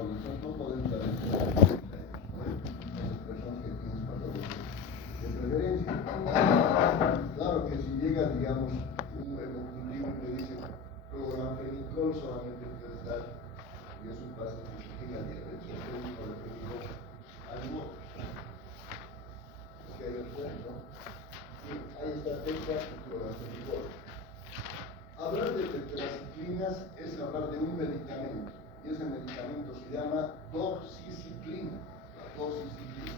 no podemos dar las personas que tienen patología de preferencia. Claro que si llega, digamos, un ejecutivo y le dice cloramfenicol solamente puede dar, y es un paciente que tenga diabetes, el cloramfenicol, algo que hay después, ¿no? Y ahí está tetra y cloramfenicol. Hablar de tetraciclinas es hablar de un medicamento, y ese medicamento se llama doxiciclina. La doxiciclina.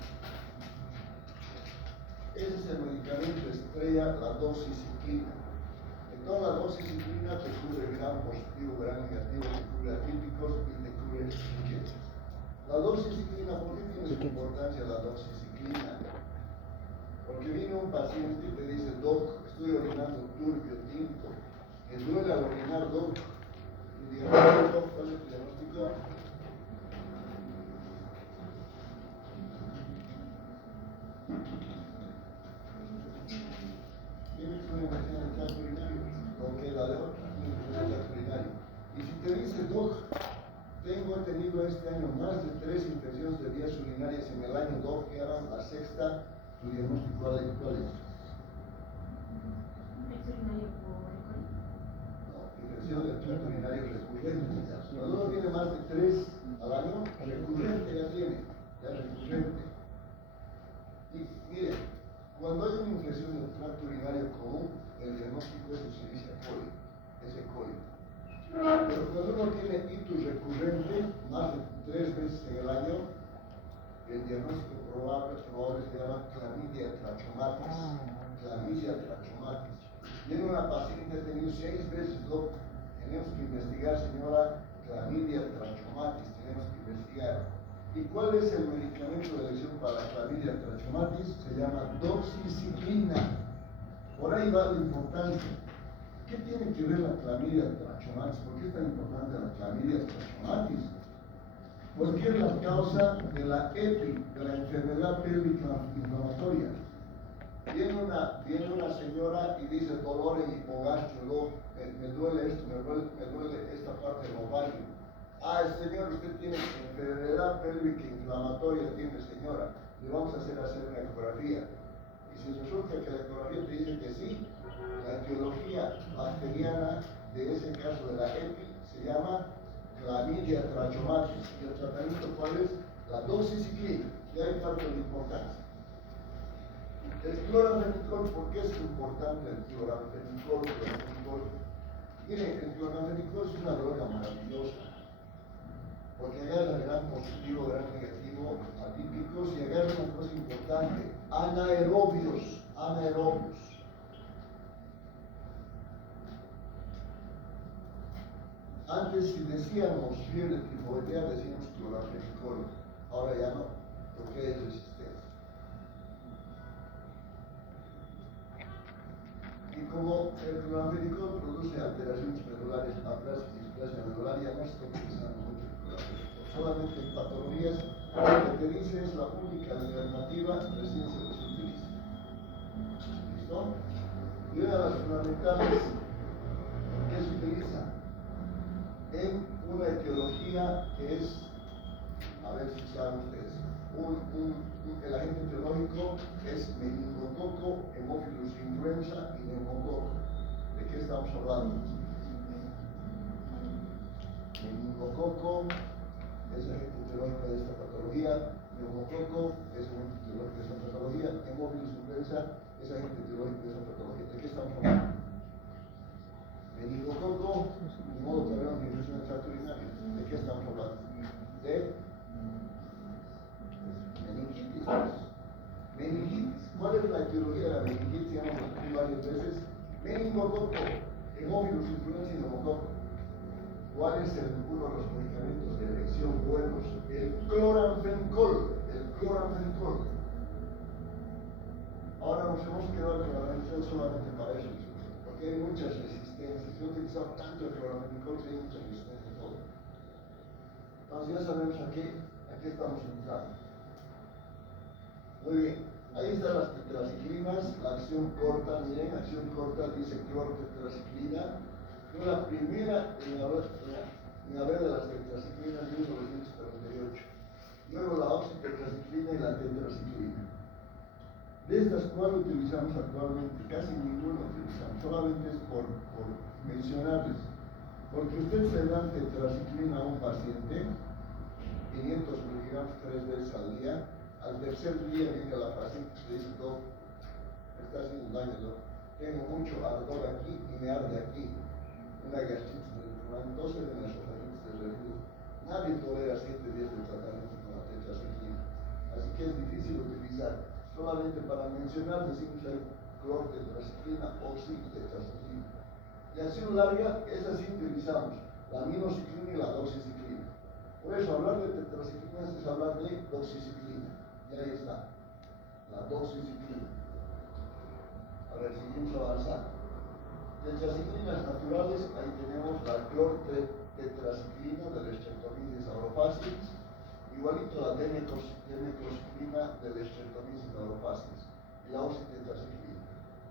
Ese es el medicamento estrella, la doxiciclina. Entonces la doxiciclina te cubre gran positivo, gran negativo, te cubre atípicos y te cubre inquietos. La doxiciclina, ¿por qué tiene su importancia la doxiciclina? Porque viene un paciente y te dice, doc, estoy orinando turbio, tinto, me duele al orinar, doc. Y diagnóstico, ¿cuál es tu diagnóstico? Tienes una infección del tracto urinario, o que la de otra, una infección del tracto urinario. Y si te dice, doc, he tenido este año más de 3 infecciones de vías urinarias en el año, doc, que eran la sexta, tu diagnóstico, ¿cuál es? Infección del tracto urinario recurrente. Cuando uno tiene más de 3 al año, recurrente ya tiene, ya recurrente. Y mire, cuando hay una infección del tracto urinario común, el diagnóstico es Escherichia coli, es E. coli. Pero cuando uno tiene ictus recurrente, más de 3 veces en el año, el diagnóstico probable se llama clamidia trachomatis. Clamidia trachomatis. Viene una paciente que ha tenido 6 veces, doc, tenemos que investigar, señora, clamidia trachomatis, tenemos que investigar. ¿Y cuál es el medicamento de elección para la clamidia trachomatis? Se llama doxiciclina. Por ahí va la importancia. ¿Qué tiene que ver la clamidia trachomatis? ¿Por qué es tan importante la clamidia trachomatis? Porque es la causa de la EPI, de la enfermedad pélvica inflamatoria. Viene una señora y dice dolor en hipogastrio, me duele esto, me duele esta parte del ovario. Ah, señor, usted tiene enfermedad pélvica inflamatoria, tiene señora, le vamos a hacer una ecografía. Y si resulta que la ecografía te dice que sí, la etiología bacteriana de ese caso de la EPI se llama clamidia trachomatis. ¿Y el tratamiento cuál es? La doxiciclina. Y ahí parte la importancia. El cloramfenicol, ¿por qué es importante el cloramfenicol? Miren, el cloramfenicol es una droga maravillosa, porque agarra gran positivo, gran negativo, atípicos, y agarra una cosa importante, anaerobios. Antes, si decíamos fiebre tifoidea, decíamos cloramfenicol, ahora ya no, porque es resistente. Y como el cloramfenicol produce alteraciones medulares, aplasia y displasia medular, ya no se está utilizando mucho el cloramfenicol. Solamente en patologías, lo que dice es la única alternativa, recién se utiliza. ¿Listo? Y una de las fundamentales que se utiliza en una etiología que es, a ver si saben ustedes, el agente etiológico es meningococo, Haemophilus influenza y neumococo. ¿De qué estamos hablando? Meningococo es agente etiológico de esta patología, neumococo es agente etiológico de esta patología, Haemophilus influenza es agente etiológico de esta patología. ¿De qué estamos hablando? Meningococo, de modo que hablamos de infección del tracto urinario. ¿De qué estamos hablando? De meningitis. Meningitis. ¿Cuál es la etiología de la meningitis? Ya hemos repetido varias veces. Meningococo, Haemophilus influenza y neumococo. ¿Cuál es uno de los medicamentos de elección buenos? El cloramfenicol. Ahora nos hemos quedado con la mención solamente para eso, porque hay muchas resistencias. Yo he utilizado tanto el cloramfenicol que hay mucha resistencia a todo. Entonces ya sabemos a qué estamos entrando. Muy bien, ahí están las tetraciclinas, la acción corta, miren, acción corta dice clortetraciclina. Fue la primera en haber de las tetraciclinas en 1939. luego la oxitetraciclina y la tetraciclina. De estas, ¿cuál utilizamos actualmente? Casi ninguno utilizamos, solamente es por mencionarles. Porque usted se da tetraciclina a un paciente, 500 miligramos 3 veces al día, al tercer día viene la paciente y dice, me está haciendo un daño, tengo mucho ardor aquí y me arde aquí, una gastritis reumatosa de una esofaginitis de reflujo. Nadie tolera 7 días de tratamiento con la tetraciclina, así que es difícil utilizar. Solamente para mencionar decimos el clortetraciclina, oxitetraciclina. Y así larga, esa sí utilizamos, la aminociclina y la doxiciclina. Por eso hablar de tetraciclina es hablar de doxiciclina. Y ahí está, la doxiciclina. A ver, seguimos avanzando. Tetraciclinas naturales, ahí tenemos la clortetraciclina de la Streptomyces auropaciens, igualito la demeclociclina de la Streptomyces auropaciens y la oxitetraciclina.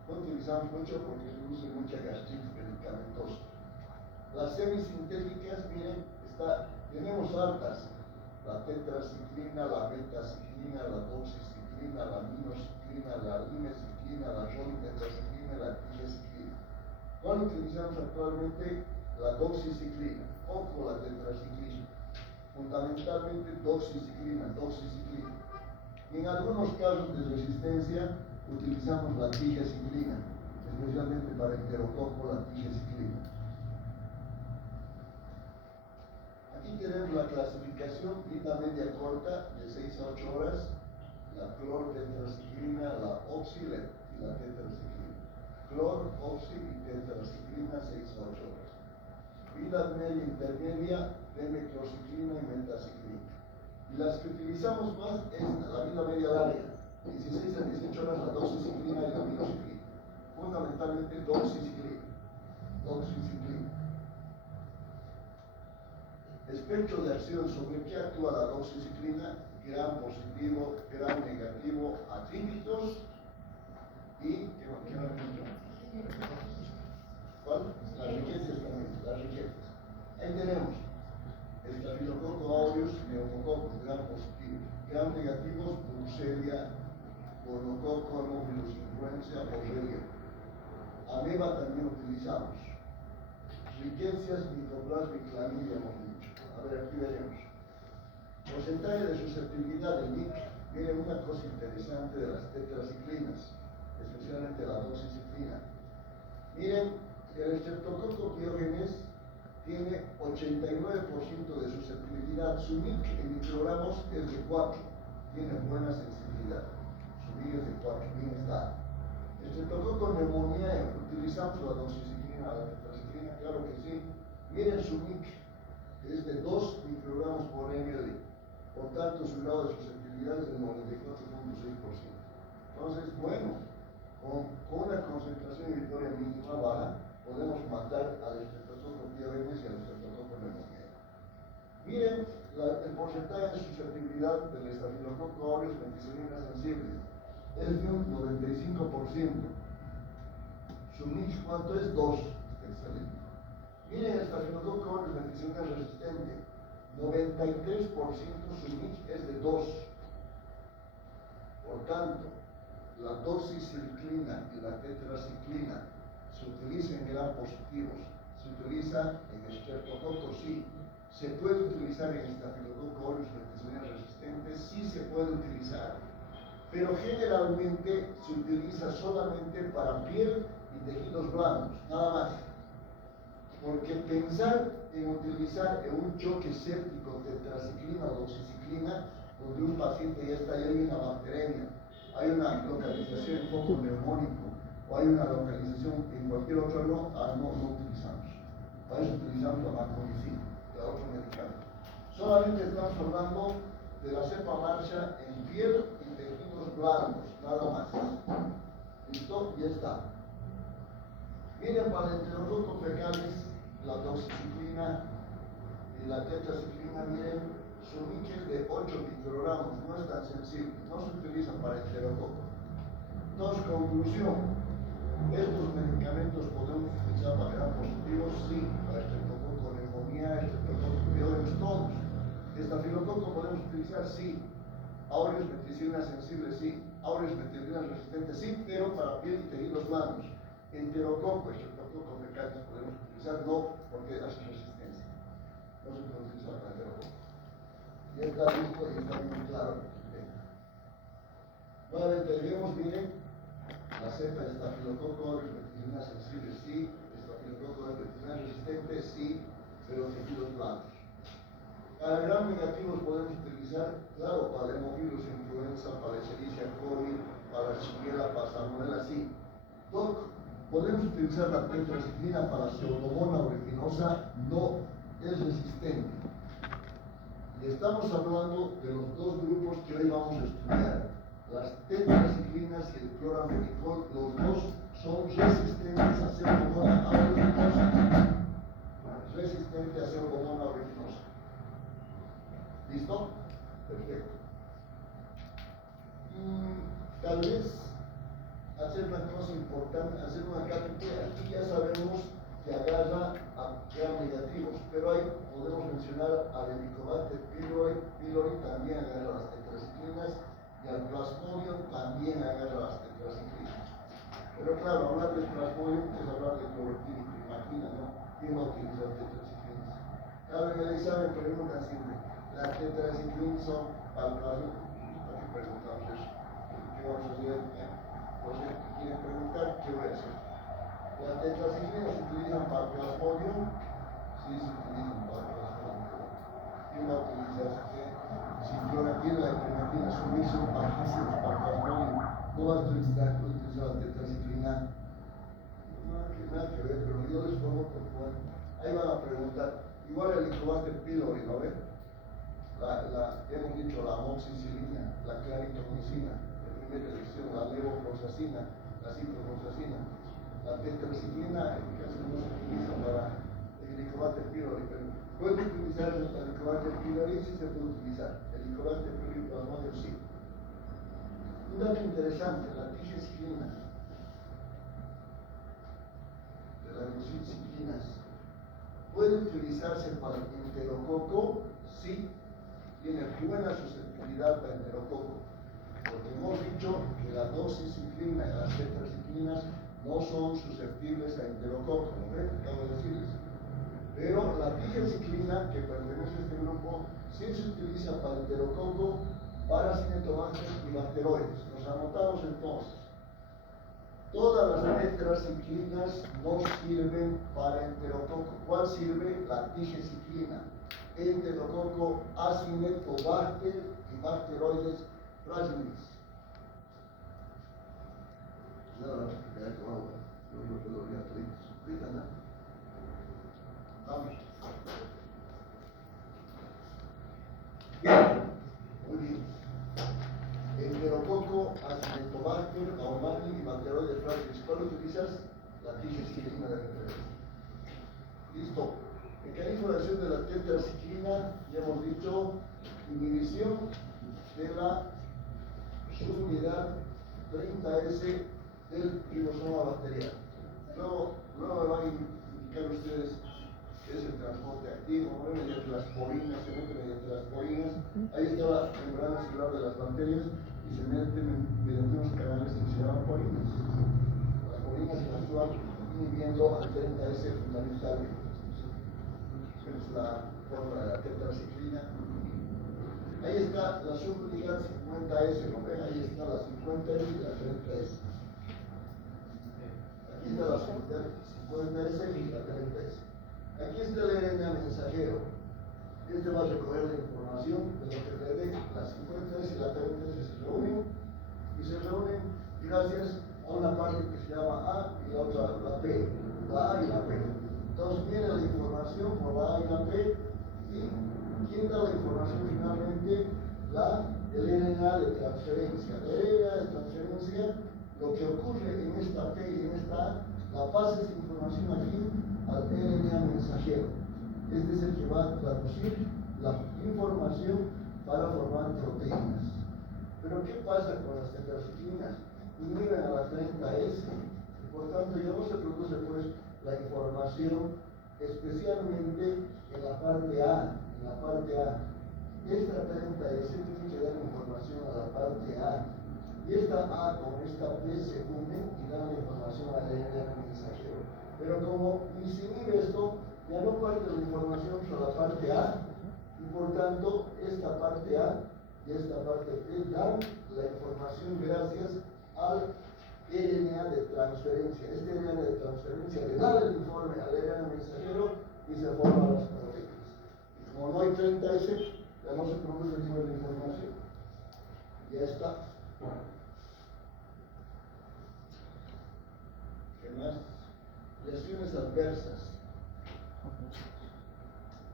Lo utilizamos mucho porque produce mucha gastritis medicamentosa. Las semisintéticas, miren, tenemos hartas: la tetraciclina, la betaciclina, la doxiciclina, la aminociclina, la limeciclina, la rolitetraciclina y la tileciclina. ¿Cuál utilizamos actualmente? La doxiciclina, poco la tetraciclina, fundamentalmente doxiciclina. Y en algunos casos de resistencia utilizamos la tileciclina, especialmente para enterococo, la tileciclina. Aquí tenemos la clasificación: vida media corta de 6 a 8 horas, la clortetraciclina, la oxi y la tetraciclina. Clor, oxi y tetraciclina 6 a 8 horas. Vida media intermedia, demeclociclina y metaciclina. Y las que utilizamos más es la vida media larga, 16 a 18 horas, la doxiciclina y la aminociclina. Fundamentalmente doxiciclina. Espectro de acción: ¿sobre qué actúa la doxiciclina? Gram positivo, gram negativo, atríbitos y ¿qué más? ¿Cuál? Las riquezas también, las riquezas. Ahí tenemos Staphylococcus aureus, neumococcus, gram positivos, gram negativos, Bruxellia, gonococo, Haemophilus influenza, Borrelia. Ameba también utilizamos. Riquezas, micoplasma y clamidia hemos dicho. A ver, aquí veremos. Porcentaje de susceptibilidad del MIC. Miren una cosa interesante de las tetraciclinas, especialmente la doxiciclina. Miren, el Streptococcus pyogenes tiene 89% de susceptibilidad. Su MIC en microgramos es de 4, tiene buena sensibilidad. Su MIC es de 4, bien está. El Streptococcus pneumoniae, utilizamos la doxiciclina, la tetraciclina, claro que sí. Miren su MIC, es de 2 microgramos por ml. Por tanto, su grado de susceptibilidad es del 94.6%. Entonces, bueno, con una concentración inhibitoria mínima baja, podemos matar al Streptococcus pyogenes y al Streptococcus pneumoniae. Miren el porcentaje de susceptibilidad del Staphylococcus aureus meticilina sensible. Es de un 95%. Su MIC, ¿cuánto es? 2. Excelente. Miren el Staphylococcus aureus meticilina resistente. 93% su MIC es de 2. Por tanto, la doxiciclina y la tetraciclina se utiliza en gram positivos, se utiliza en Streptococcus, sí. Se puede utilizar en Staphylococcus aureus meticilina resistente, sí se puede utilizar, pero generalmente se utiliza solamente para piel y tejidos blandos, nada más. Porque pensar en utilizar en un choque séptico tetraciclina o doxiciclina, donde un paciente ya está, ya hay una bacteremia, hay una localización en foco neumónico, o hay una localización en cualquier otro no utilizamos. Para eso utilizamos la vancomicina, la otro medicamento. Solamente estamos hablando de la cepa marcha en piel y tejidos blandos, nada más. ¿Listo? Ya está. Miren, para el enterococcus fecalis, la doxiciclina y la tetraciclina, miren, su MIC es de 8 microgramos, no es tan sensible, no se utilizan para enterococo. Entonces, conclusión: estos medicamentos podemos utilizar para gram positivos, sí, para Streptococcus pneumoniae, Streptococcus pyogenes, todos. Estafilococo podemos utilizar utilizar? Sí. Aureus meticilina sensible, sí. Aureus meticilina resistente, sí, pero para piel y tejidos blandos. Enterococo, estreptococo mecánicos podemos utilizar, no, porque hace resistencia. No se puede utilizar para enterococo. Y está listo y está bien claro. Nuevamente, vemos, miren, la cepa de estafilococo, aureus meticilina sensible, sí. Estafilococo meticilina resistente, sí, pero tejidos blandos. Para gram negativos podemos utilizar, claro, para hemovirus, influenza, para Escherichia coli, para Shigella, para Salmonella, sí. Podemos utilizar la tetraciclina para Pseudomonas aeruginosa, no es resistente. Y estamos hablando de los dos grupos que hoy vamos a estudiar. Las tetraciclinas y el cloramfenicol, los dos son resistentes a Pseudomonas aeruginosa. Resistente a Pseudomonas aeruginosa. ¿Listo? Perfecto. Tal vez hacer una cosa importante, hacer una cátedra. Aquí ya sabemos que agarra a gram negativos, pero ahí podemos mencionar al Helicobacter pylori también agarra las tetraciclinas y al Plasmodium también agarra las tetraciclinas. Pero claro, hablar de Plasmodium es hablar de clorofílico, imagina, ¿no? ¿Quién va a utilizar tetraciclinas? Cabe en el examen, preguntan siempre. Las tetraciclinas son para el plasmodium. ¿Para qué preguntamos eso? ¿Qué vamos a hacer? Entonces, quieren preguntar, ¿qué voy a hacer? Las tetraciclinas se utilizan para plasmodium. Sí, se utilizan para plasmodium. ¿Quién va a utilizar? Si cloractina, la ivermectina, son bajísimos para plasmodium, no vas a utilizar la tetraciclina. Nada que ver, pero yo les pongo por cuál. Ahí van a preguntar. Igual el Helicobacter pylori, ¿no ven? Hemos dicho la amoxicilina, la claritromicina, la primera elección, la levofloxacina, la ciprofloxacina. La tetraciclina casi no se utiliza para el Helicobacter pylori, pero puede utilizar el Helicobacter pylori, sí se puede utilizar. El Helicobacter pylori plasmodium sí. Un dato interesante, la tigenciclina, de las ciclinas, puede utilizarse para el enterococo, sí. Tiene buena susceptibilidad para enterococo, porque hemos dicho que la doxiciclina y las tetraciclinas no son susceptibles a enterococo, ¿no ven? Acabo de decirles. Pero la tigenciclina, que pertenece a este grupo, sí se utiliza para enterococo, para cinetobaces y bacteroides. Nos anotamos entonces. Todas las tetraciclinas no sirven para enterococo. ¿Cuál sirve? La tigenciclina. Enterococo, Acinetobacter y bacteroides fragilis. Nada más que quedar con agua. Yo no puedo olvidar toditos. ¿No? Vamos. Bien. Muy bien. Enterococo, Acinetobacter, Baumannii y bacteroides fragilis. ¿Cuál utilizas? La tigenciclina de referencia. Listo. Mecanismo de acción de la tetraciclina, ya hemos dicho, inhibición de la subunidad 30S del ribosoma bacteriano. Luego me van a indicar ustedes qué es el transporte activo, ¿no? Mediante las porinas, se mete mediante las porinas. Ahí está la membrana celular de las bacterias y se mete mediante unos canales que se llaman porinas. Las porinas se actúan inhibiendo al 30S fundamentalmente. Es la forma de la tetraciclina. Ahí está la subunidad 50S, ¿no ven? Ahí está la 50S y la 30S. Aquí está la subunidad 50S y la 30S. Aquí está el RNA mensajero. Este va a recoger la información de lo que le dé. La 50S y la 30S se reúnen gracias a una parte que se llama A y la otra la P. La A y la P. Entonces viene la información por la A y la P y ¿quién da la información finalmente? El RNA de transferencia. El RNA de transferencia, lo que ocurre en esta P y en esta A, la pasa esta información aquí al RNA mensajero. Este es el que va a traducir la información para formar proteínas. Pero ¿qué pasa con las tetraciclinas? Inhiben a la 30S. Por tanto, ya no se produce pues la información, especialmente en la parte A. esta 37 tiene que dar información a la parte A. Y esta A con esta B se unen y dan la información al ARN mensajero. Pero como insinúe esto, ya no parte la información a la parte A, y por tanto, esta parte A y esta parte B dan la información gracias al RNA de transferencia. Este RNA de transferencia le da el informe al RNA mensajero y se forman las proteínas. Y como no hay 30S, ya no se produce ninguna información. Ya está. ¿Qué más? Lesiones adversas.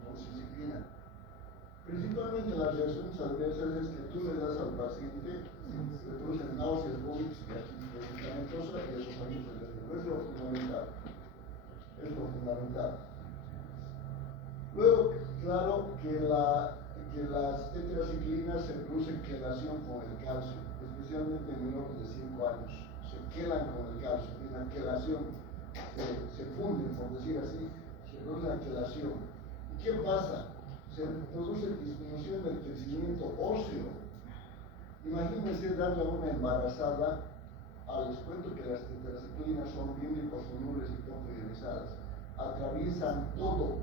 Doxiciclina. Principalmente las reacciones adversas es que tú le das al paciente, se producen náuseas, vómitos y gastritis medicamentosa y eso también se les es lo fundamental. Es lo fundamental. Luego, claro que las tetraciclinas se producen quelación con el calcio, especialmente en menores de 5 años. Se quelan con el calcio, y la quelación se funden, por decir así, se produce la quelación. ¿Y qué pasa? Se produce disminución del crecimiento óseo. Imagínense darle a una embarazada, les cuento que las tetraciclinas son bien liposolubles y poco ionizadas, atraviesan todo,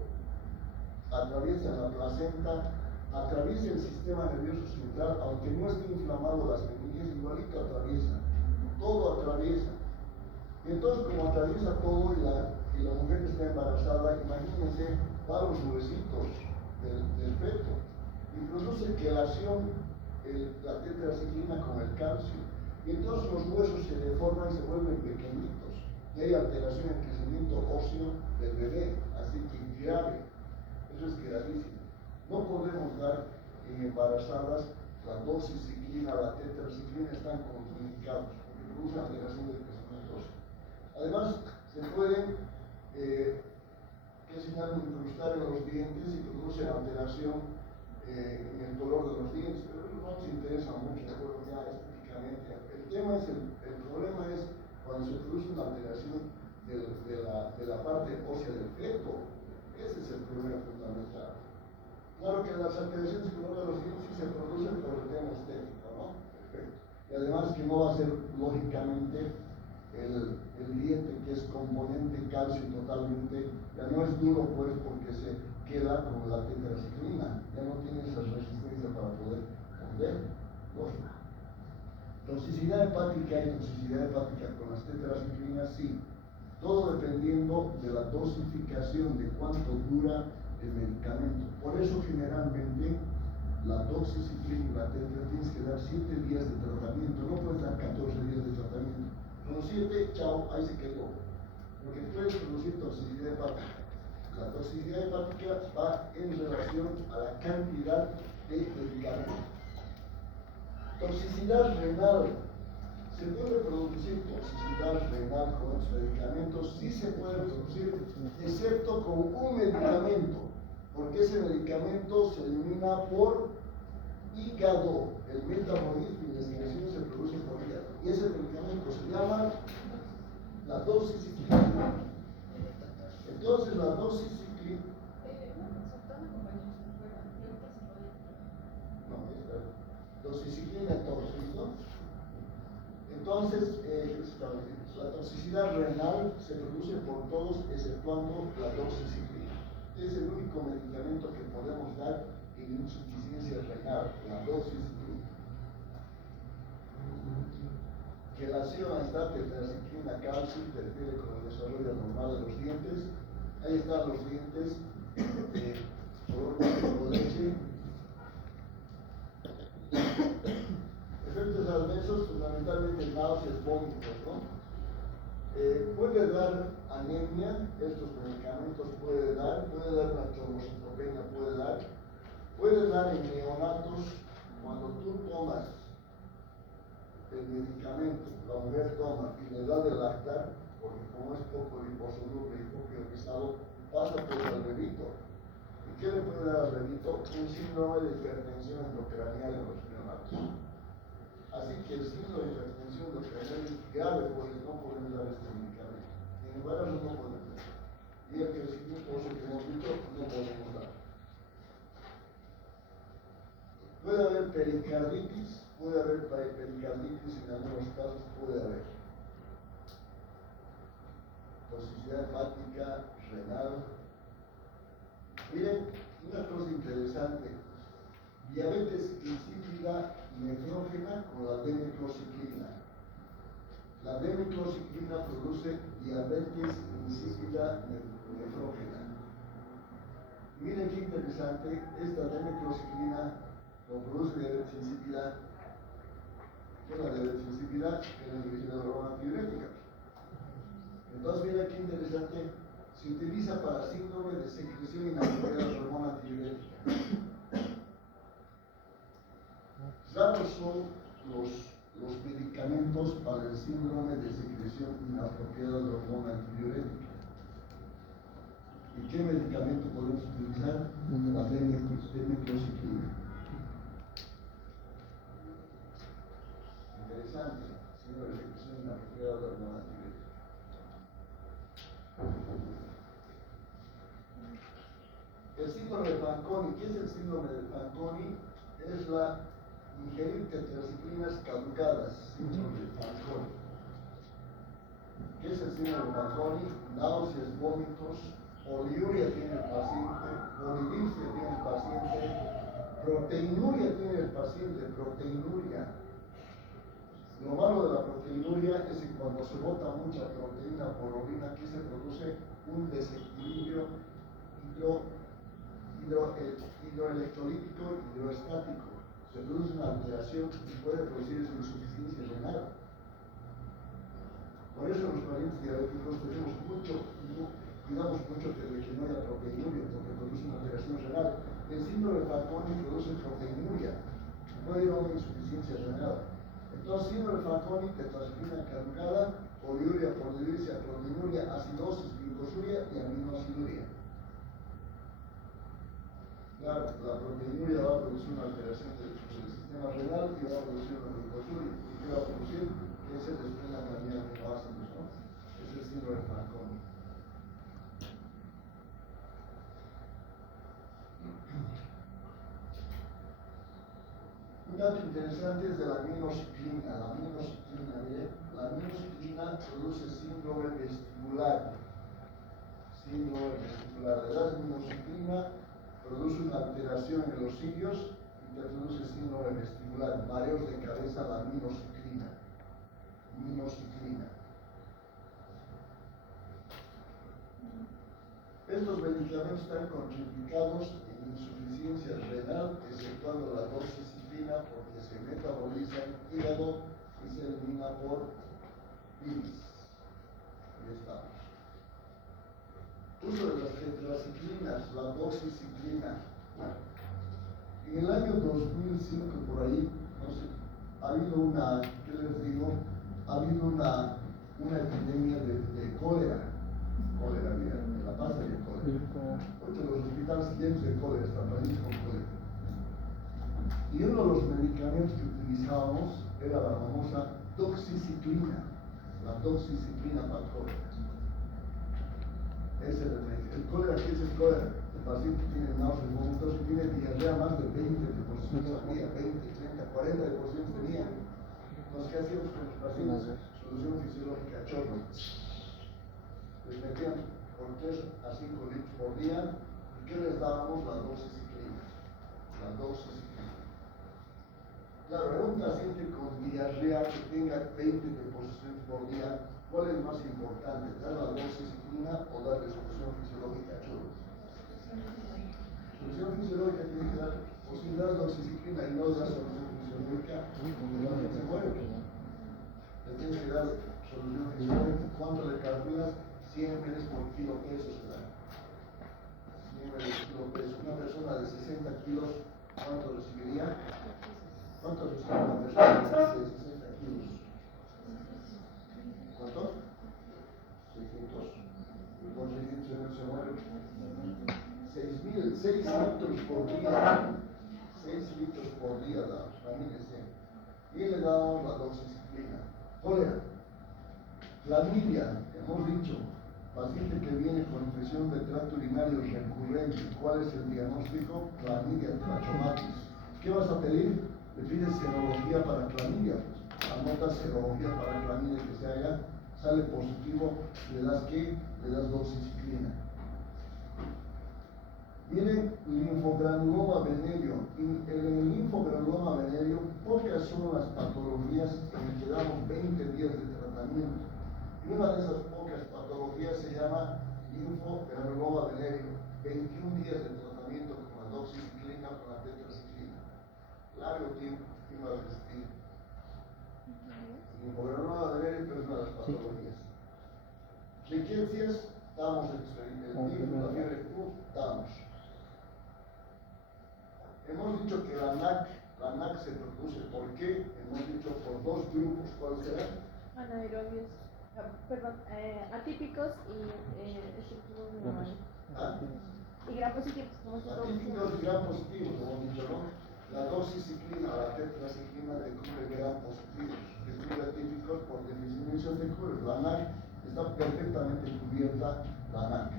atraviesan la placenta, atraviesa el sistema nervioso central, aunque no esté inflamado las meninges, igualito atraviesa, todo atraviesa. Y entonces como atraviesa todo y la mujer está embarazada, imagínense, va a los huesitos del feto y produce quelación la tetraciclina con el calcio. Y entonces los huesos se deforman y se vuelven pequeñitos. Y hay alteración en el crecimiento óseo del bebé, así que grave. Eso es gravísimo. No podemos dar en embarazadas la doxiciclina, la tetraciclina, están contraindicados porque producen alteración del crecimiento óseo. Además, se pueden incrustar en los dientes y producen alteración en el color de los dientes, pero no nos interesa mucho, de acuerdo ya específicamente. El tema es, el problema es cuando se produce una alteración de la parte ósea del feto. Ese es el problema fundamental. Claro que las alteraciones del color de los dientes sí se producen por el tema estético, ¿no? Perfecto. Y además que no va a ser lógicamente el diente que es componente calcio totalmente, ya no es duro pues porque se queda con la tetraciclina, ya no tiene esa resistencia para poder fundir, lógico. Toxicidad hepática y toxicidad hepática con las tetraciclinas, sí, todo dependiendo de la dosificación, de cuánto dura el medicamento. Por eso generalmente la doxiciclina y la tetra tienes que dar 7 días de tratamiento, no puedes dar 14 días de tratamiento. Con los 7, chao, ahí se quedó. Porque puedes producir toxicidad hepática. La toxicidad hepática va en relación a la cantidad de medicamento. Toxicidad renal. ¿Se puede producir toxicidad renal con estos medicamentos? Sí se puede producir, excepto con un medicamento, porque ese medicamento se elimina por hígado. El metabolismo y la excreción se produce por hígado. Y ese medicamento se llama la doxiciclina. Entonces la doxiciclina. Doxiciclina entonces, ¿no? Entonces, la toxicidad renal se produce por todos exceptuando la doxiciclina. Es el único medicamento que podemos dar en insuficiencia renal, la doxiciclina. Quelación, ahí está, tetraciclina, calcio, interfiere con el desarrollo normal de los dientes. Ahí están los dientes, color de leche. Efectos adversos, fundamentalmente náuseas, vómitos, ¿no? Puede dar anemia, estos medicamentos puede dar una trombocitopenia, puede dar en neonatos cuando tú tomas el medicamento, la mujer toma y le da de lactar, porque como es poco liposoluble y poco ionizado, pasa por el bebito. ¿Y qué le puede dar al bebito? Un síndrome de hipertensión endocranial en los neonatos. Así que el síndrome de hipertensión endocranial es grave porque no podemos dar este medicamento. En embarazo no podemos dar. Y el crecimiento óseo que hemos visto no podemos dar. Puede haber pericarditis, en algunos casos puede haber toxicidad hepática, renal. Miren, una cosa interesante, diabetes insípida nefrógena con la D-metrociclina. La D-metrociclina produce diabetes insípida nefrógena. Miren qué interesante, esta D-metrociclina lo produce diabetes insípida. ¿Qué es la diabetes insípida? Que es el origen de la hormona antidiurética. Entonces, miren qué interesante, se utiliza para síndrome de secreción inapropiada de hormona antidiurética. Raros son los medicamentos para el síndrome de secreción inapropiada de hormona antidiurética. ¿Y qué medicamento podemos utilizar? La D-metrociclina. Interesante, síndrome de secreción inapropiada de hormona antidiurética. El síndrome de Fanconi. ¿Qué es el síndrome de Fanconi? Es la ingerir tetraciclinas caducadas. Síndrome de Fanconi. ¿Qué es el síndrome de Fanconi? Náuseas, vómitos, poliuria tiene el paciente, polidipsia tiene el paciente, proteinuria tiene el paciente, proteinuria. Lo malo de la proteinuria es que cuando se bota mucha proteína por orina, aquí se produce un desequilibrio hidroelectrolítico y hidroestático. Se produce una alteración y puede producir insuficiencia renal. Por eso los pacientes diabéticos cuidamos mucho de que no haya proteinuria, porque produce una alteración renal. El síndrome de Fanconi produce proteinuria, puede ir a una insuficiencia renal. Entonces, síndrome de Fanconi, tetraciclina caducada, poliuria, polidipsia, proteinuria, acidosis, glucosuria y aminoaciduria. Claro, la proteinuria va a producir una alteración del sistema renal y va a producir una glucosuria. ¿Y qué va a producir? Que se desprendan también aminoácidos, ¿no? Es el síndrome de Fanconi. Un dato interesante es de la aminociclina. La aminociclina, mire, la aminociclina produce síndrome vestibular. Síndrome vestibular. La aminociclina produce una alteración en los cilios y te produce síndrome vestibular, mareos de cabeza, la aminociclina. Aminociclina. Estos medicamentos están contraindicados en insuficiencia renal, exceptuando la doxiciclina, porque se metaboliza en hígado y se elimina por bilis. Ahí estamos. Uso de las tetraciclinas, la doxiciclina. En el año 2005, por ahí, no sé, ha habido una, ¿qué les digo? Ha habido una epidemia de cólera. Cólera, mira, en La Paz hay cólera. Porque los hospitales llenos de cólera, están países con cólera. Y uno de los medicamentos que utilizábamos era la famosa doxiciclina. La doxiciclina para cólera. Ese es el cólera. ¿Qué es el cólera? El paciente tiene náuseas, vómitos y tiene diarrea más de 20 al día, 20, 30, 40 al día. Entonces, ¿qué hacíamos con los pacientes? Solución fisiológica, chorro. Les metían por 3 a 5 litros por día. ¿Y qué les dábamos? La doxiciclina. La doxiciclina. Claro, era un paciente con diarrea que tenga 20 deposiciones por día. ¿Cuál es más importante? ¿Dar la doxiciclina o darle solución fisiológica a chorro? Solución fisiológica tiene que dar, o si das doxiciclina y no das solución fisiológica, no se muere. Le tienes que dar solución fisiológica. ¿Cuánto le calculas? 100 ml por kilo peso se da. 100 ml por kilo peso. Una persona de 60 kilos, ¿cuánto recibiría? ¿Cuánto recibe una persona de 60 kilos? ¿Cuánto? 600. Con 600 se muere. 6 litros por día. 6 litros por día da, imagínense. Y le damos la doxiciclina. Cólera. Clamidia, hemos dicho. Paciente que viene con infección del tracto urinario recurrente. ¿Cuál es el diagnóstico? Clamidia trachomatis. ¿Qué vas a pedir? Le pides serología para clamidia, pues. Anotas serología para clamidia que se haga, sale positivo, le das ¿qué? Le das doxiciclina. Viene linfogranuloma venéreo. En el linfogranuloma venéreo, pocas son las patologías en que damos 20 días de tratamiento. Y una de esas pocas patologías se llama linfogranuloma venéreo. 21 días de tratamiento con la doxiciclina o con la tetraciclina. Largo tiempo, iba a resistir. Linfogranuloma venéreo, pero es una de las patologías. Riquecias, damos el tifo, la fiebre Q, damos. Hemos dicho que la NAC se produce, ¿por qué? Hemos dicho por dos grupos, ¿cuáles serán? Anaerobios, atípicos y estructuras normales. Y gram positivos, como se Atípicos y gram positivos, hemos dicho, ¿no? La doxiciclina, la tetraciclina te cubre gram positivos, te cubre atípicos por definición de cubre. La NAC está perfectamente cubierta, la NAC.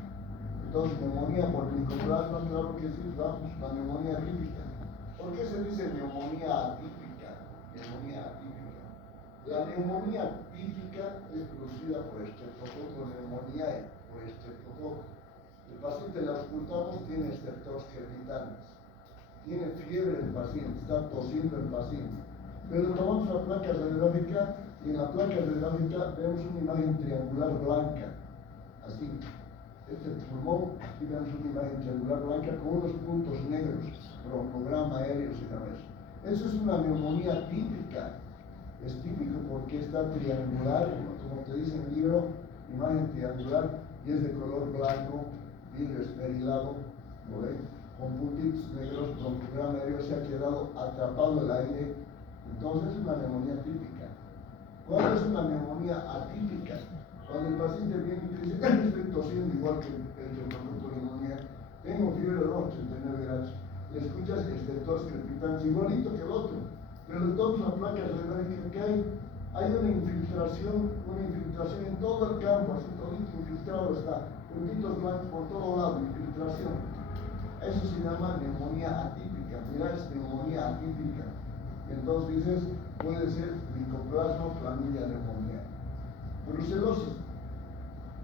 Entonces, neumonía por micoplasma, claro que sí, vamos, la neumonía atípica. ¿Por qué se dice neumonía atípica? Neumonía atípica. La neumonía típica es producida por estreptococo, neumonía por estreptococo. El paciente le auscultamos, tiene estertores gravitanes, tiene fiebre el paciente, está tosiendo el paciente. Pero tomamos la placa radiográfica y en la placa radiográfica vemos una imagen triangular blanca, así. Este pulmón, aquí vemos una imagen triangular blanca con unos puntos negros, broncograma aéreo se llama eso. Eso es una neumonía típica. Es típico porque está triangular, como te dice en el libro, imagen triangular, y es de color blanco, vidrio esmerilado, ¿no ven? Con puntitos negros, broncograma aéreo, se ha quedado atrapado el aire. Entonces es una neumonía típica. ¿Cuál es una neumonía atípica? Cuando el paciente viene y dice, estoy tosiendo igual que el producto de neumonía, tengo fiebre de 89 grados, le escuchas estertores crepitantes igualito que el otro, pero entonces la placa radiográfica que hay una infiltración en todo el campo, así todito infiltrado está, puntitos blancos por todo lado, infiltración. Eso se llama neumonía atípica. Mira, es neumonía atípica. Entonces dices, puede ser micoplasma, clamidia, neumonía. Brucelosis.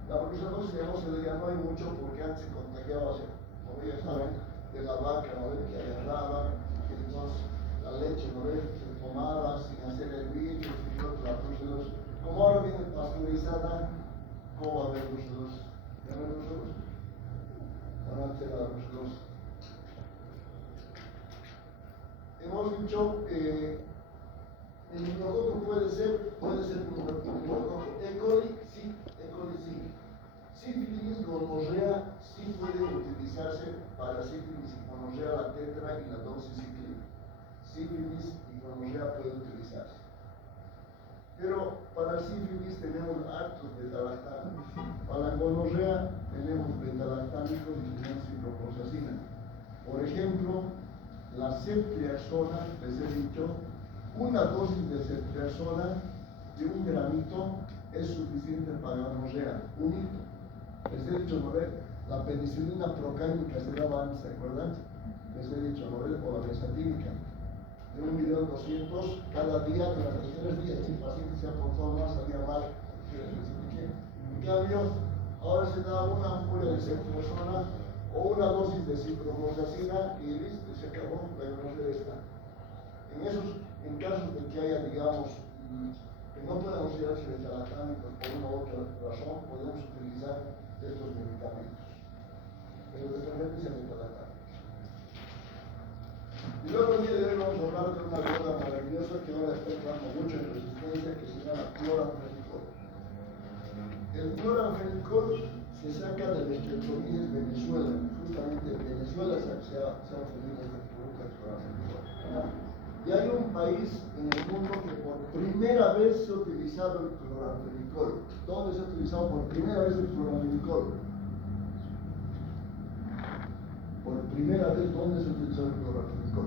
La brucelosis ya no se le llamó mucho porque antes se contagiaba, como ya saben, de la vaca, ¿no ven? Que agarraba, que entonces la leche, ¿no ven? Se tomaba sin hacer hervir, la brucelosis. Como ahora viene pasteurizada, ¿cómo va a haber brucelosis? ¿Ya no hay brucelosis? Bueno, antes era la brucelosis. Hemos dicho que el meningococo puede ser meningococo. E. coli, sí. Sífilis, gonorrea, sí puede utilizarse para sífilis y gonorrea, la tetra y la doxiciclina. Sífilis y gonorrea puede utilizarse. Pero para sífilis tenemos hartos betalactámicos. Para la gonorrea tenemos betalactámicos y tenemos ciprofloxacina. Por ejemplo, la ceftriaxona, les he dicho, una dosis de ceftriaxona de 1 gramito es suficiente para la gonorrea, un hito. Les he dicho, ¿no ven? La penicilina procánica se daba antes, ¿se acuerdan? Les he dicho, ¿no ven? O la mesatínica. De 1.200.000 cada día durante 3 días. Si el paciente se aportó más, salía mal. En cambio, ahora se da una ampolla de ceftriaxona o una dosis de ciprofloxacina y listo, se acabó la gonorrea esta. En casos de que haya, digamos, que no podamos ir a betalactámicos por una u otra razón, podemos utilizar estos medicamentos. Pero de preferencia betalactámicos. Y luego el día de hoy vamos a hablar de una droga maravillosa que ahora está entrando mucho en resistencia, que se llama cloranfenicol. El cloranfenicol se saca de las estreptomías Venezuela. Justamente en Venezuela se ha obtenido este producto de cloranfenicol. Y hay un país en el mundo que por primera vez se ha utilizado el cloranfenicol. ¿Dónde se ha utilizado por primera vez el cloranfenicol? Por primera vez, ¿dónde se ha utilizado el cloranfenicol?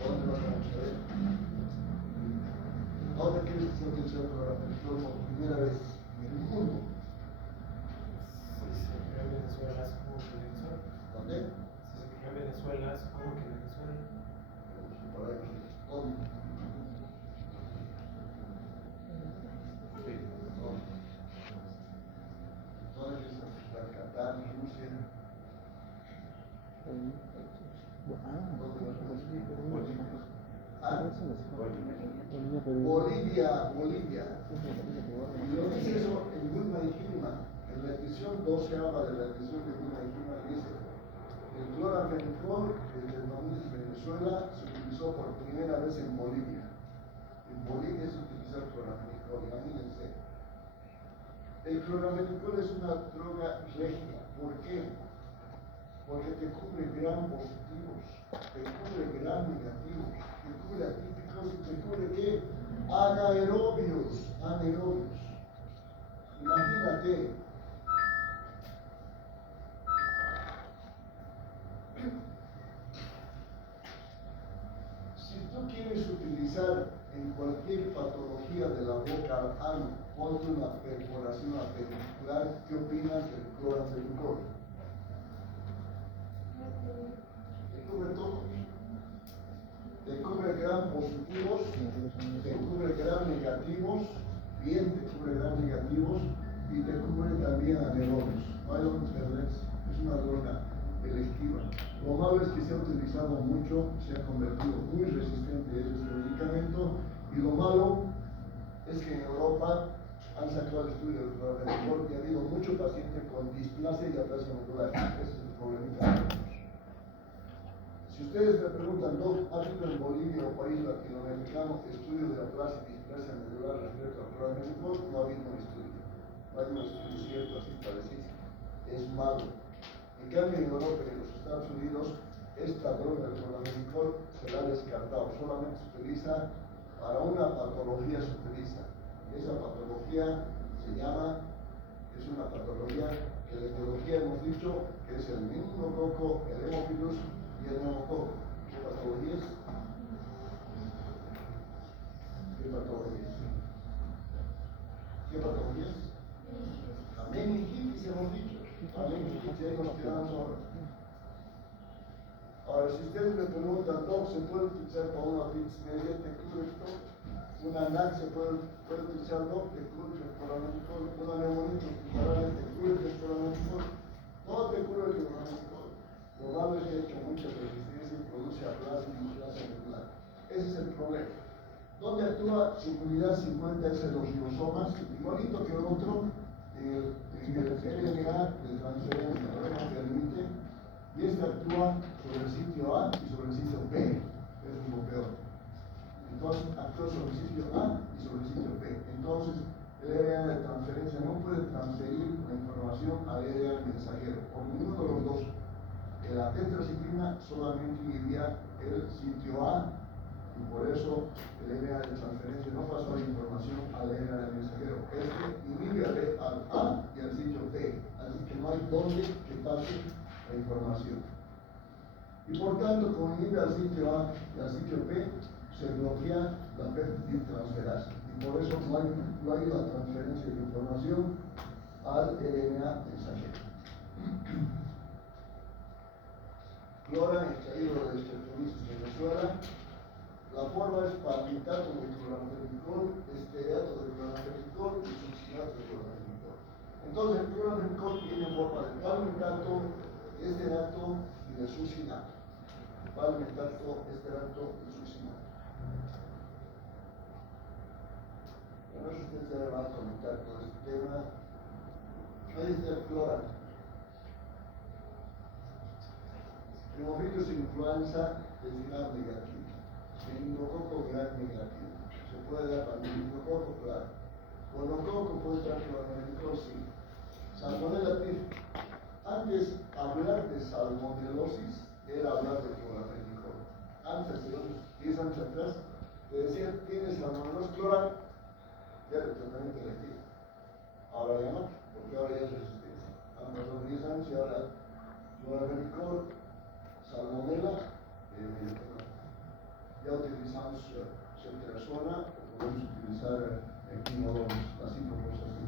¿Dónde lo vamos a ver? ¿Dónde crees que se ha utilizado el cloranfenicol por primera vez en el mundo? Sí, creo que Venezuela es como Rusia. Bolivia. Y lo dice eso en Wilma y Gilman. En la edición 12 habla de la edición de Wilma y Gilman y dice: el cloramfenicol desde el dominio de Venezuela se utilizó por primera vez en Bolivia. En Bolivia se utilizó el cloramfenicol, imagínense. El cloramfenicol es una droga regia. ¿Por qué? Porque te cubre gram positivos, te cubre gram negativos, te cubre atípicos y te cubre ¿qué? Anaerobios. Imagínate. Si tú quieres utilizar en cualquier patología de la boca al ano, ponte una perforación appendicular, ¿qué opinas del cloramfenicol? Te cubre todo. Te cubre gram positivos, te cubre gram negativos, bien te cubre gram negativos y te cubre también anaerobios. No hay donde perderse, es una droga electiva. Lo malo es que se ha utilizado mucho, se ha convertido muy resistente este medicamento, y lo malo es que en Europa han sacado el estudio del cloramfenicol y ha habido mucho paciente con displasia y aplasia medular. Ese es el problemita. Si ustedes me preguntan, ¿no ha habido en Bolivia o país latinoamericano estudio de aplasia y displasia medular respecto al cloramfenicol? No ha habido un estudio. No hay un estudio cierto así para decir. Es malo. En cambio, en Europa y en los Estados Unidos, esta droga del cloramfenicol se la ha descartado. Solamente se utiliza para una patología, se utiliza. Y esa patología se llama, es una patología que en etiología hemos dicho que es el meningococo, el hemófilus y el neumococo. ¿Qué patología es? ¿Qué patología es? ¿Qué patología es? La meningitis hemos dicho. La meningitis, ahí nos quedamos ahora. Ahora, si ustedes me preguntan, ¿Doc se puede utilizar para una otitis media? ¿Te cubre esto? Una NAC se puede utilizar, ¿no? Te cubre el cloramfenicol. Una neumonitis hospitalaria te cubre el cloramfenicol. Todo te cubre el cloramfenicol. Lo malo es que hay que mucha resistencia y produce aplasia y displasia medular. Ese es el problema. ¿Dónde actúa su unidad 50? Es en los ribosomas, igualito que el otro, en el RNA de transferencia, no permite, y este actúa sobre el sitio A y sobre el sitio B. Es un poco peor. Entonces, actúa sobre el sitio A y sobre el sitio B. Entonces, el RNA de transferencia no puede transferir la información al RNA mensajero, por ninguno de los dos. La tetraciclina solamente inhibía el sitio A, y por eso el RNA de transferencia no pasó la información al RNA mensajero. Este inhibe al A y al sitio B, así que no hay dónde que pase la información. Y por tanto, como inhibe al sitio A y al sitio B, se bloquea la peptidtransferasa. Y por eso no hay la transferencia de información al RNA mensajero. Clora extraído de Estreptomisis Venezuela. La forma es palmitato de cloramfenicol, estearato de cloramfenicol y succinato de cloramfenicol. Entonces, el cloramfenicol tiene forma de palmitato, esterato y de succinato. Palmitato, esterato y succinato. Bueno, si usted se va a comentar todo este tema, ahí está el clora. Hemofilus influenza es gram negativo. Meningococo gram negativo. Se puede dar para meningococo, claro. Gonococo puede dar cloramfenicol, sí. Salmonella typhi. Antes, hablar de salmonelosis era hablar de cloramfenicol. Antes, de unos 10 años atrás, te decían, tienes salmonelosis, clora, ya el tratamiento electivo. Ahora ya no, porque ahora ya es resistencia. Han pasado 10 años y ahora cloramfenicol, salmonella, ya utilizamos ceftriaxona, o podemos utilizar quinolones, así como es así.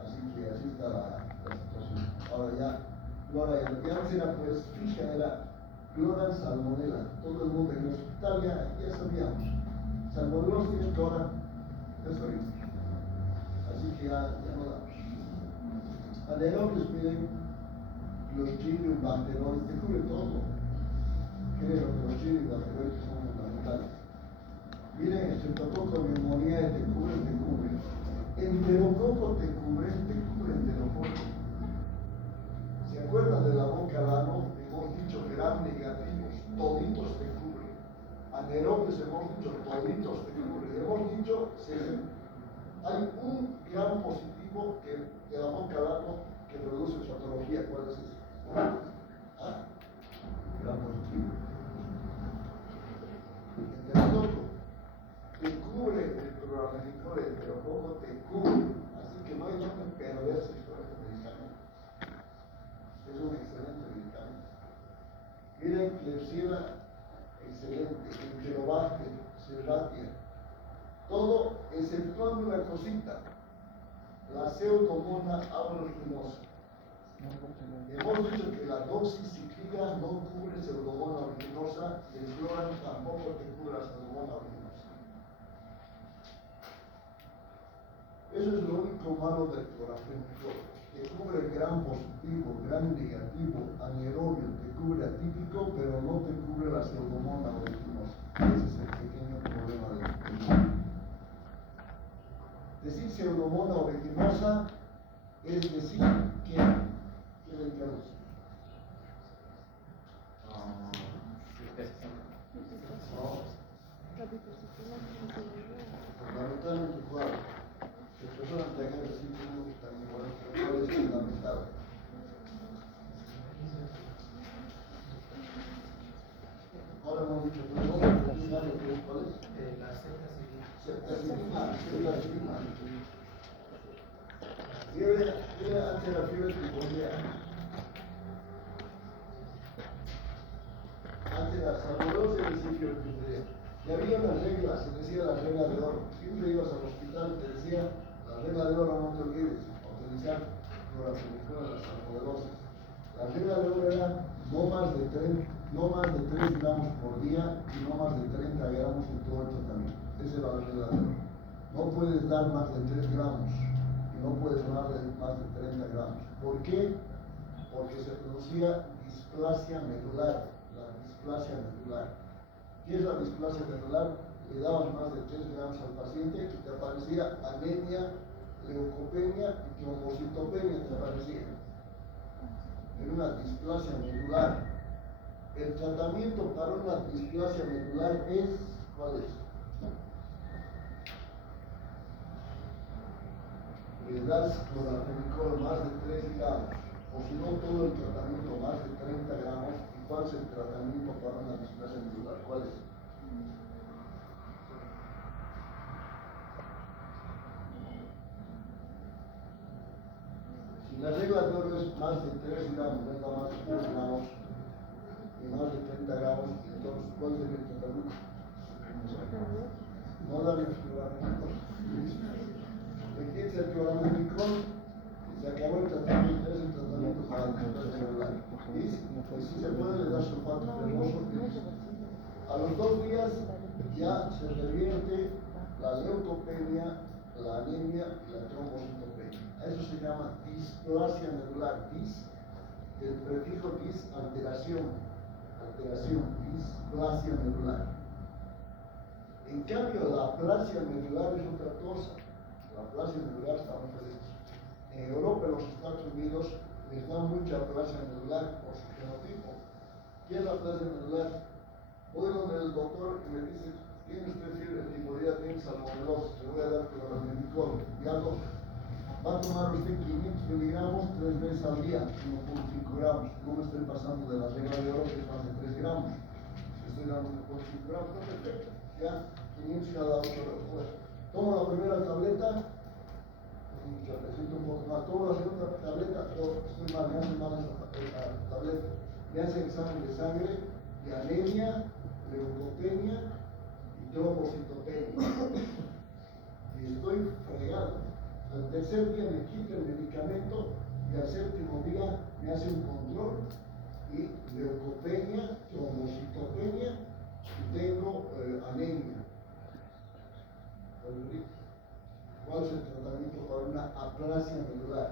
Así que así está la situación. Ahora ya, clora, lo que antes era pues ficha, era clora, salmonella. Todo el mundo en el hospital ya sabíamos. Salmonelos tiene clora, eso es. Así que ya no damos. anaerobios, miren, Clostridium bacteroides, te cubre todo. Creo que los Clostridium bacteroides son fundamentales. Miren, el Streptococcus pneumoniae te cubre, te cubre. Enterococo te cubre, enterococo. ¿Se acuerdan de la boca al ano? Hemos dicho que eran negativos, toditos te cubren. Anaerobios hemos dicho, toditos te cubren. Hemos dicho, hay un gran positivo de la boca al ano que produce patología. ¿Cuál es ese? ¿Ah? Gran positivo. Enterococo te cubre el clorafenicol, el enterococo te cubre. Así que no hay dónde perderse con este medicamento. Es un excelente medicamento. Miren, Klebsiella, excelente. Enterobacter, Serratia. Todo exceptuando una cosita, la Pseudomonas aeruginosa. Hemos dicho que la doxiciclina no cubre Pseudomonas aeruginosa y el cloran tampoco te cubre la Pseudomonas aeruginosa. Eso es lo único malo del clorafenicol. Te cubre gran positivo, gran negativo, anaerobio, te cubre atípico, pero no te cubre la Pseudomonas aeruginosa. Ese es el pequeño problema del clorafenicol. Decir Pseudomonas aeruginosa es decir que dedicamos. Fundamentalmente, ¿cuál? Si personas tengan el síntoma también, ¿cuál es fundamental? Ahora hemos dicho, ¿cuál es? La septacidina. Fiebre antes de la fiebre tifoidea. Antes de la salmonelosis y el fiebre tifoidea. Y había unas reglas, se decía la regla de oro. Siempre ibas al hospital y te decía, la regla de oro no te olvides, utilizar clorafenicol en la salmonelosis. La regla de oro era no más de 3 gramos por día y no más de 30 gramos en todo el tratamiento. Esa era la regla de oro. No puedes dar más de 3 gramos y no puedes dar más de 30 gramos. ¿Por qué? Porque se producía displasia medular. La displasia medular. ¿Qué es la displasia medular? Le dabas más de 3 gramos al paciente y te aparecía anemia, leucopenia y trombocitopenia te aparecía. Era una displasia medular. El tratamiento para una displasia medular es, ¿cuál es? Le das clorafenicol más de 3 gramos, o si no todo el tratamiento más de 30 gramos. ¿Cuál es el tratamiento para una displasia medular? ¿Cuál es? Si la regla de oro es más de 3 gramos, no es más de 3 gramos y más de 30 gramos, entonces ¿cuál es el tratamiento? No darle clorafenicol. Le quites el clorafenicol y se acabó el tratamiento. Es el tratamiento para la displasia medular. Y si se puede, le das sulfato ferroso. A los 2 días ya se revierte la leucopenia, la anemia y la trombocitopenia. Eso se llama displasia medular. El prefijo dis, alteración, displasia medular. En cambio, la aplasia medular es otra cosa. La aplasia medular está muy feliz. En Europa y los Estados Unidos les da mucha aplasia medular por su genotipo. ¿Qué es la aplasia medular? Voy donde el doctor y me dice, tiene usted fiebre tifoidea, tiene salmonelosis, le voy a dar clorafenicol. Ya no. Va a tomar usted 500 miligramos 3 veces al día, 1,5 gramos. No me estoy pasando de la regla de oro que es más de 3 gramos. Estoy dando 1,5 gramos, no, perfecto. Ya, 500 cada 8 horas. Tomo la primera tableta, necesito un poco más. Tomo la segunda tableta, estoy mal, me hace mal esa tableta. Me hace examen de sangre, de anemia, leucopenia y trombocitopenia. Y estoy fregado. Al tercer día me quita el medicamento y al séptimo día me hace un control y leucopenia, trombocitopenia y tengo anemia. ¿Cuál es el tratamiento para una aplasia medular?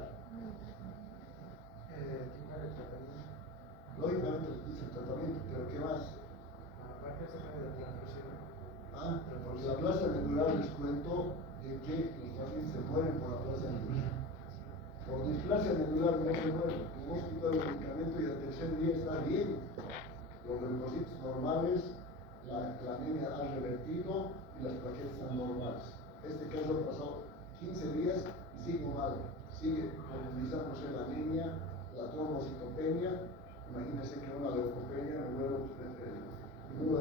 que están normales. Este caso ha pasado 15 días y sigue mal, sigue profundizándose la anemia, la trombocitopenia. Imagínense que una leucopenia, el nuevo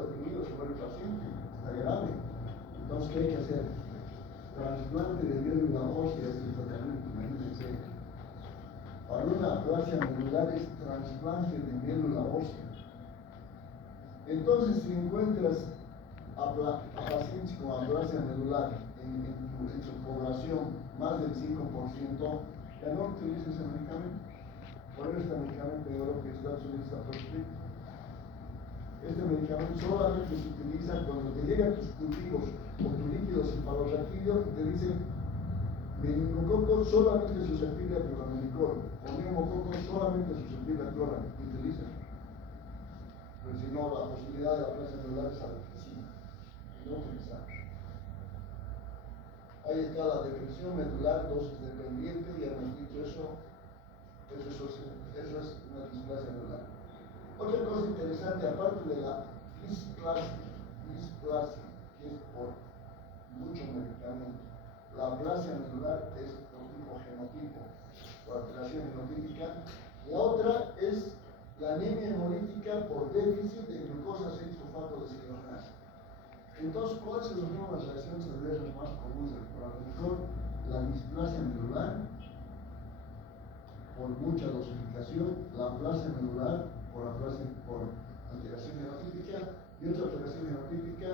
deprimido se vuelve paciente, está grave. Entonces, ¿qué hay que hacer? Trasplante de médula ósea es el tratamiento, imagínense. Para una aplasia medular es trasplante de médula ósea. Entonces, si encuentras a pacientes con aplasia medular en su población, más del 5%, ya no utilices ese medicamento. Por eso este medicamento en Europa y Estados Unidos está proscrito. Este medicamento solamente se utiliza cuando te llegan tus cultivos o tu líquido cefalorraquídeo y te dicen meningococo solamente susceptible a cloramidicol o neumococo solamente susceptible a cloramidicol. Utiliza. Pero si no, la posibilidad de la plaza medular es altísima. Y no utilizamos. Ahí está la depresión medular, dosis dependiente, y hemos dicho eso es una displasia medular. Otra cosa interesante, aparte de la displasia, que es por mucho medicamento, la aplasia medular es por tipo genotipo, por alteración genotípica. La otra es la anemia hemolítica por déficit de glucosa 6-fosfato deshidrogenasa. Entonces, ¿cuáles son las reacciones adversas más comunes del cloramidicol? La displasia medular por mucha dosificación, la aplasia medular por alteración genotípica y otra alteración genotípica,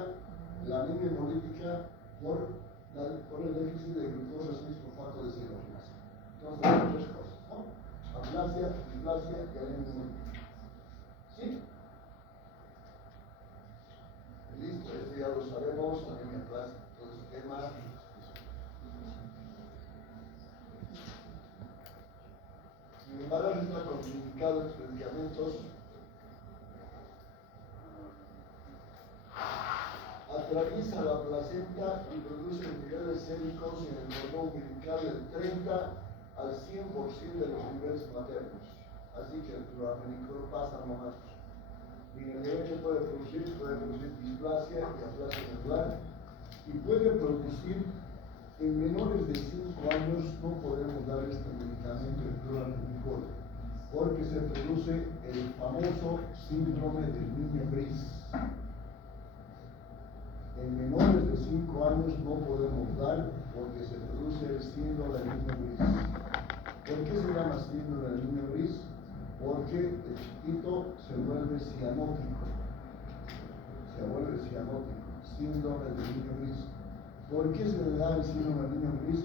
la anemia hemolítica por el déficit de glucosa 6-fosfato deshidrogenasa. Entonces, tenemos tres cosas, ¿no? Aplasia, displasia y anemia hemolítica. ¿Sí? Listo, esto ya lo sabemos, anemia plástica. Entonces, ¿qué más? Sin embargo, está contraindicado en los medicamentos. Atraviesa la placenta y produce niveles séricos en el cordón umbilical del 30 al 100% de los niveles maternos. Así que el cloramidicol pasa nomás. Y el derecho puede producir displasia y aplasia medular, y puede producir en menores de 5 años. No podemos dar este medicamento, el cloramidicol, porque se produce el famoso síndrome del niño gris. En menores de 5 años no podemos dar porque se produce el síndrome del niño gris. ¿Por qué se llama síndrome del niño gris? Porque el chiquito se vuelve cianótico. Síndrome del niño gris. ¿Por qué se le da el síndrome del niño gris?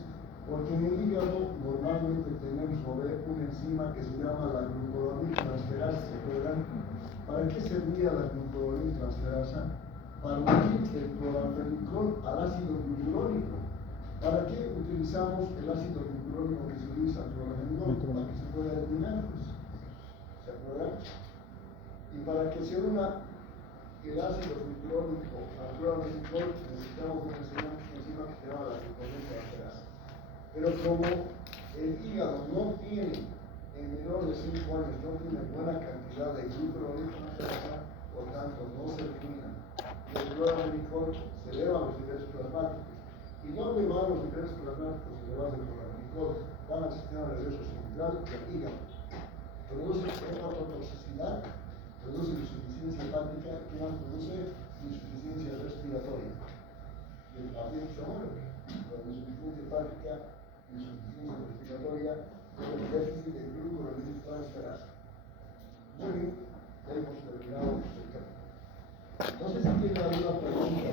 Porque en el hígado normalmente tenemos una enzima que se llama la glucuroniltransferasa. ¿Se acuerdan? ¿Para qué servía la glucuroniltransferasa? Para unir el cloramfenicol al ácido glucurónico. ¿Para qué utilizamos el ácido glucurónico que se utiliza al cloramfenicol? Para que se pueda eliminar, pues. ¿Se acuerdan? Y para que se una el ácido glucurónico al cloramfenicol necesitamos una enzima que se llama la glucoroniltransferasa. Pero como el hígado no tiene, en menor de 5 años, no tiene buena cantidad de glucuroniltransferasa, por tanto no se elimina. El cloramfenicol se eleva los niveles plasmáticos. ¿Y dónde van los niveles plasmáticos elevados del cloramfenicol? Van al sistema nervioso central y al hígado. Produce hepatotoxicidad, produce insuficiencia hepática, ¿qué más produce? Insuficiencia respiratoria. El paciente se muere con insuficiencia hepática, insuficiencia respiratoria, por el déficit de glucuroniltransferasa. Muy bien, ya hemos terminado el tema. No sé si tiene alguna pregunta.